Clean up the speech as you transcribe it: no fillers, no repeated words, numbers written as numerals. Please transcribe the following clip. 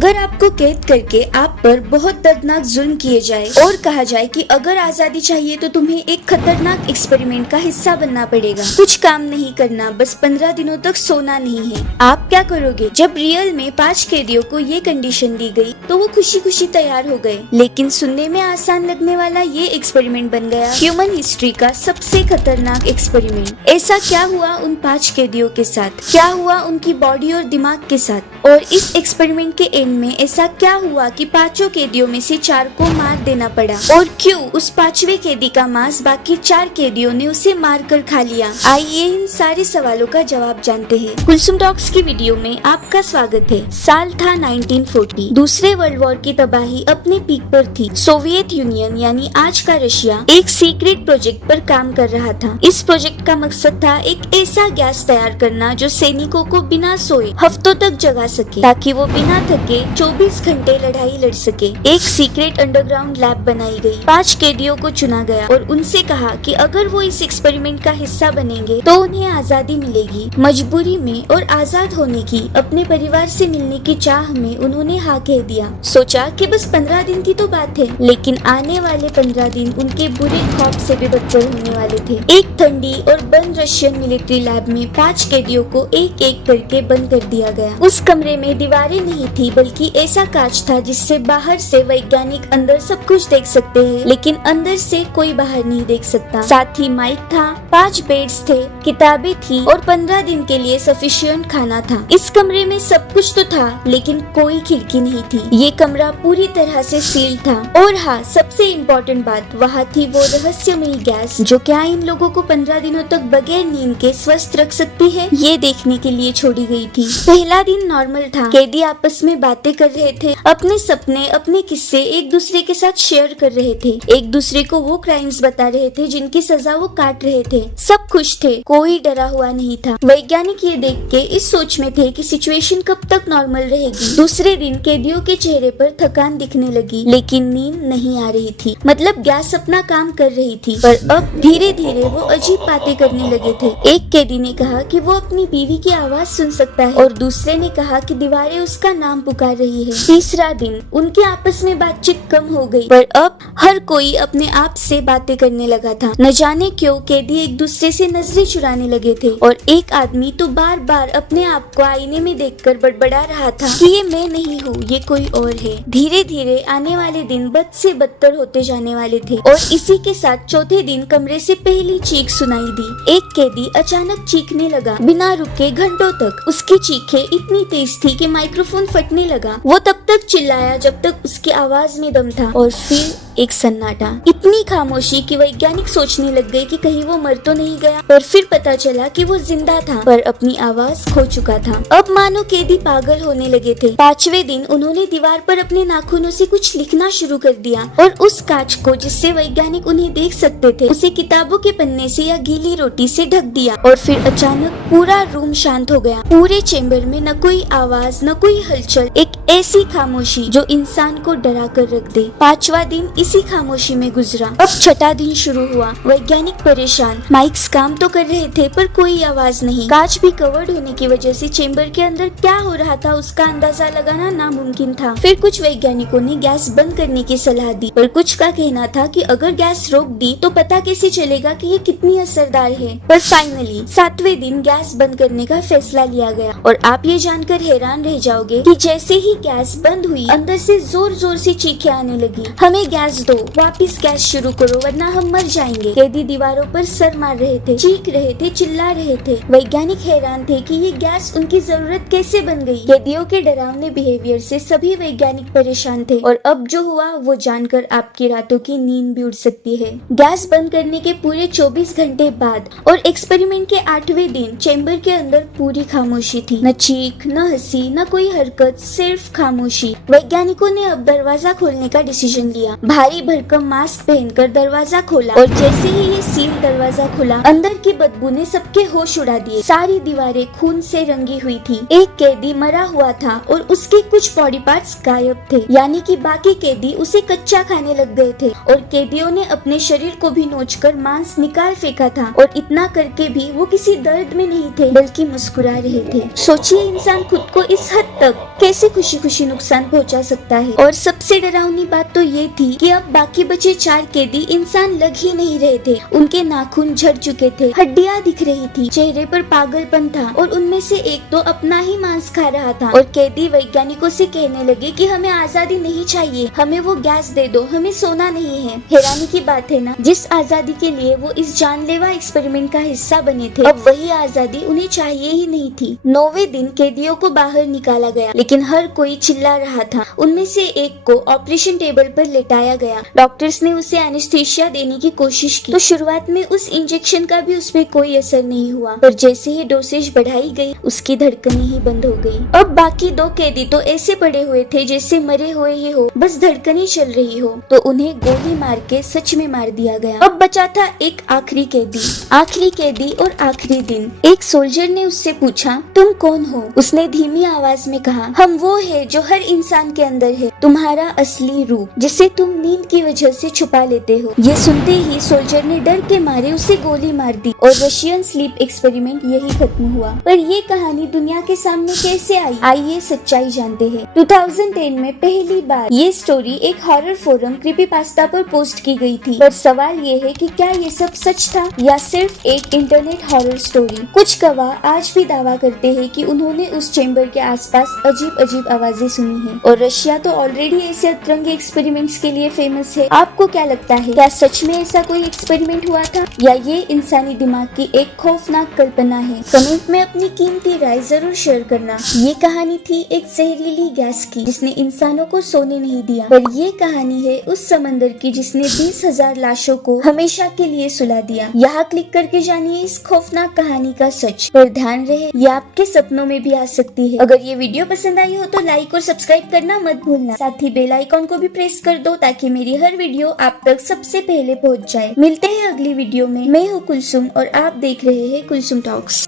अगर आपको कैद करके आप पर बहुत दर्दनाक जुल्म किए जाए और कहा जाए कि अगर आजादी चाहिए तो तुम्हें एक खतरनाक एक्सपेरिमेंट का हिस्सा बनना पड़ेगा, कुछ काम नहीं करना, बस 15 दिनों तक सोना नहीं है, आप क्या करोगे? जब रियल में 5 कैदियों को ये कंडीशन दी गई तो वो खुशी खुशी तैयार हो गए। लेकिन सुनने में आसान लगने वाला ये एक्सपेरिमेंट बन गया ह्यूमन हिस्ट्री का सबसे खतरनाक एक्सपेरिमेंट। ऐसा क्या हुआ उन 5 कैदियों के साथ? क्या हुआ उनकी बॉडी और दिमाग के साथ? और इस एक्सपेरिमेंट के एंड में ऐसा क्या हुआ कि 5 कैदियों में से 4 को मार देना पड़ा? और क्यों उस 5वें कैदी का मांस बाकी 4 कैदियों ने उसे मार कर खा लिया? आइए इन सारे सवालों का जवाब जानते हैं। कुलसुम टॉक्स की वीडियो में आपका स्वागत है। साल था 1940। दूसरे वर्ल्ड वॉर की तबाही अपने पीक पर थी। सोवियत यूनियन यानी आज का रशिया एक सीक्रेट प्रोजेक्ट पर काम कर रहा था। इस प्रोजेक्ट का मकसद था एक ऐसा गैस तैयार करना जो सैनिकों को बिना सोए हफ्तों तक जगा सके, ताकि वो बिना थके 24 घंटे लड़ाई लड़ सके। एक सीक्रेट अंडरग्राउंड लैब बनाई गई। 5 कैदियों को चुना गया और उनसे कहा कि अगर वो इस एक्सपेरिमेंट का हिस्सा बनेंगे तो उन्हें आजादी मिलेगी। मजबूरी में और आजाद होने की, अपने परिवार से मिलने की चाह में उन्होंने हाँ कह दिया। सोचा कि बस 15 दिन की तो बात है, लेकिन आने वाले 15 दिन उनके बुरे खौफ से भी बदतर होने वाले थे। एक ठंडी और बंद रशियन मिलिट्री लैब में 5 कैदियों को एक एक करके बंद कर दिया गया। उस कमरे में दीवारें नहीं थी, बल्कि ऐसा कांच था जिससे बाहर से वैज्ञानिक अंदर सब कुछ देख सकते हैं, लेकिन अंदर से कोई बाहर नहीं देख सकता। साथ ही माइक था, 5 बेड्स थे, किताबें थी और 15 दिन के लिए सफिशिएंट खाना था। इस कमरे में सब कुछ तो था, लेकिन कोई खिड़की नहीं थी। ये कमरा पूरी तरह से सील था। और हाँ, सबसे इम्पोर्टेंट बात, वहाँ थी वो रहस्यमयी गैस जो क्या इन लोगों को 15 दिनों तक बगैर नींद के स्वस्थ रख सकती है, ये देखने के लिए छोड़ी गई थी। पहला दिन नॉर्मल था। कैदी आपस में बातें कर रहे थे, अपने सपने, अपने किस्से एक दूसरे के साथ शेयर कर रहे थे, एक दूसरे को वो क्राइम्स बता रहे थे जिनकी सजा वो काट रहे थे। सब खुश थे, कोई डरा हुआ नहीं था। वैज्ञानिक ये देख के इस सोच में थे कि सिचुएशन कब तक नॉर्मल रहेगी। दूसरे दिन कैदियों के चेहरे पर थकान दिखने लगी, लेकिन नींद नहीं आ रही थी। मतलब गैस अपना काम कर रही थी, पर अब धीरे धीरे वो अजीब बातें करने लगे थे। एक कैदी ने कहा कि वो अपनी बीवी की आवाज सुन सकता है और दूसरे ने कहा कि दीवारें उसका नाम पुकार रही है। तीसरा दिन उनके आपस में बातचीत कम हो गई, पर अब हर कोई अपने आप से बातें करने लगा था। न जाने क्यों कैदी एक दूसरे से नजरें चुराने लगे थे और एक आदमी तो बार बार अपने आप को आईने में देखकर बड़बड़ा रहा था कि ये मैं नहीं हूँ, ये कोई और है। धीरे धीरे आने वाले दिन बद से बदतर होते जाने वाले थे और इसी के साथ चौथे दिन कमरे से पहली चीख सुनाई दी। एक कैदी अचानक चीखने लगा, बिना रुके घंटों तक। उसकी चीखें इतनी तेज थी कि माइक्रोफोन फटने लगा। वो तब तक चिल्लाया जब तक उसकी आवाज में दम था, और फिर एक सन्नाटा। इतनी खामोशी कि वैज्ञानिक सोचने लग गए कि कहीं वो मर तो नहीं गया, पर फिर पता चला कि वो जिंदा था, पर अपनी आवाज खो चुका था। अब मानो कैदी पागल होने लगे थे। 5वें दिन उन्होंने दीवार पर अपने नाखूनों से कुछ लिखना शुरू कर दिया और उस कांच को जिससे वैज्ञानिक उन्हें देख सकते थे, उसे किताबों के पन्ने से या गीली रोटी से ढक दिया। और फिर अचानक पूरा रूम शांत हो गया। पूरे चेम्बर में न कोई आवाज, न कोई हलचल, एक ऐसी खामोशी जो इंसान को डरा कर रख दे। 5वां दिन इसी खामोशी में गुजरा। अब 6ठा दिन शुरू हुआ। वैज्ञानिक परेशान। माइक्स काम तो कर रहे थे, पर कोई आवाज नहीं। कांच भी कवर्ड होने की वजह से चेम्बर के अंदर क्या हो रहा था उसका अंदाजा लगाना नामुमकिन था। फिर कुछ वैज्ञानिकों ने गैस बंद करने की सलाह दी, पर कुछ का कहना था कि अगर गैस रोक दी तो पता कैसे चलेगा कि ये कितनी असरदार है। पर फाइनली 7वें दिन गैस बंद करने का फैसला लिया गया। और आप ये जानकर हैरान रह जाओगे कि जैसे ही गैस बंद हुई, अंदर से जोर जोर से चीखें आने लगी, हमें गैस दो, वापिस गैस शुरू करो वरना हम मर जाएंगे। कैदी दीवारों पर सर मार रहे थे, चीख रहे थे, चिल्ला रहे थे। वैज्ञानिक हैरान थे कि ये गैस उनकी जरूरत कैसे बन गई। कैदियों के डरावने बिहेवियर से सभी वैज्ञानिक परेशान थे, और अब जो हुआ वो जानकर आपकी रातों की नींद भी उड़ सकती है। गैस बंद करने के पूरे 24 घंटे बाद और एक्सपेरिमेंट के 8वें दिन चेम्बर के अंदर पूरी खामोशी थी। न चीख, न हंसी, न कोई हरकत, सिर्फ खामोशी। वैज्ञानिकों ने अब दरवाजा खोलने का डिसीजन लिया। भारी भरकम मास्क पहनकर दरवाजा खोला, और जैसे ही ये सील दरवाजा खुला, अंदर की बदबू ने सबके होश उड़ा दिए। सारी दीवारें खून से रंगी हुई थी। एक कैदी मरा हुआ था और उसके कुछ बॉडी पार्ट्स गायब थे, यानी कि बाकी कैदी उसे कच्चा खाने लग गए थे। और कैदियों ने अपने शरीर को भी नोचकर मांस निकाल फेंका था, और इतना करके भी वो किसी दर्द में नहीं थे, बल्कि मुस्कुरा रहे थे। सोचिए, इंसान खुद को इस हद तक कैसे खुश खुशी खुशी नुकसान पहुंचा सकता है। और सबसे डरावनी बात तो ये थी कि अब बाकी बचे 4 कैदी इंसान लग ही नहीं रहे थे। उनके नाखून झड़ चुके थे, हड्डियां दिख रही थी, चेहरे पर पागलपन था और उनमें से एक तो अपना ही मांस खा रहा था। और कैदी वैज्ञानिकों से कहने लगे कि हमें आजादी नहीं चाहिए, हमें वो गैस दे दो, हमें सोना नहीं है। हैरानी की बात है ना, जिस आजादी के लिए वो इस जानलेवा एक्सपेरिमेंट का हिस्सा बने थे, अब वही आजादी उन्हें चाहिए ही नहीं थी। 9वें दिन कैदियों को बाहर निकाला गया, लेकिन हर कोई चिल्ला रहा था। उनमें से एक को ऑपरेशन टेबल पर लेटाया गया। डॉक्टर्स ने उसे एनेस्थीसिया देने की कोशिश की तो शुरुआत में उस इंजेक्शन का भी उसमें कोई असर नहीं हुआ, पर जैसे ही डोसेज बढ़ाई गई उसकी धड़कनें ही बंद हो गई। अब बाकी 2 कैदी तो ऐसे पड़े हुए थे जैसे मरे हुए ही हो, बस धड़कनें चल रही हो। तो उन्हें गोली मार के सच में मार दिया गया। अब बचा था एक आखिरी कैदी और आखिरी दिन। एक सोल्जर ने उससे पूछा, तुम कौन हो? उसने धीमी आवाज में कहा, हम वो है जो हर इंसान के अंदर है, तुम्हारा असली रूप, जिसे तुम नींद की वजह से छुपा लेते हो। ये सुनते ही सोल्जर ने डर के मारे उसे गोली मार दी और रशियन स्लीप एक्सपेरिमेंट यही खत्म हुआ। पर ये कहानी दुनिया के सामने कैसे आई, आइए सच्चाई जानते हैं। 2010 में पहली बार ये स्टोरी एक हॉरर फोरम क्रीपीपास्ता पर पोस्ट की गई थी। पर सवाल ये है कि क्या ये सब सच था या सिर्फ एक इंटरनेट हॉरर स्टोरी। कुछ गवाह आज भी दावा करते हैं कि उन्होंने उस चेम्बर के आसपास अजीब अजीब आवाजें सुनी हैं। और रशिया तो ऑलरेडी ऐसे अतरंगे एक्सपेरिमेंट्स के लिए फेमस है। आपको क्या लगता है, क्या सच में ऐसा कोई एक्सपेरिमेंट हुआ था या ये इंसानी दिमाग की एक खौफनाक कल्पना है? कमेंट में अपनी कीमती राय जरूर शेयर करना। ये कहानी थी एक जहरीली गैस की जिसने इंसानों को सोने नहीं दिया, पर ये कहानी है उस समंदर की जिसने 20,000 लाशों को हमेशा के लिए सुला दिया। यहाँ क्लिक करके जानिए इस खौफनाक कहानी का सच। पर ध्यान रहे, ये आपके सपनों में भी आ सकती है। अगर ये वीडियो पसंद आई हो तो लाइक और सब्सक्राइब करना मत भूलना। साथ ही बेल आइकॉन को भी प्रेस कर दो ताकि मेरी हर वीडियो आप तक सबसे पहले पहुँच जाए। मिलते हैं अगली वीडियो में। मैं हूँ कुलसुम और आप देख रहे हैं कुलसुम टॉक्स।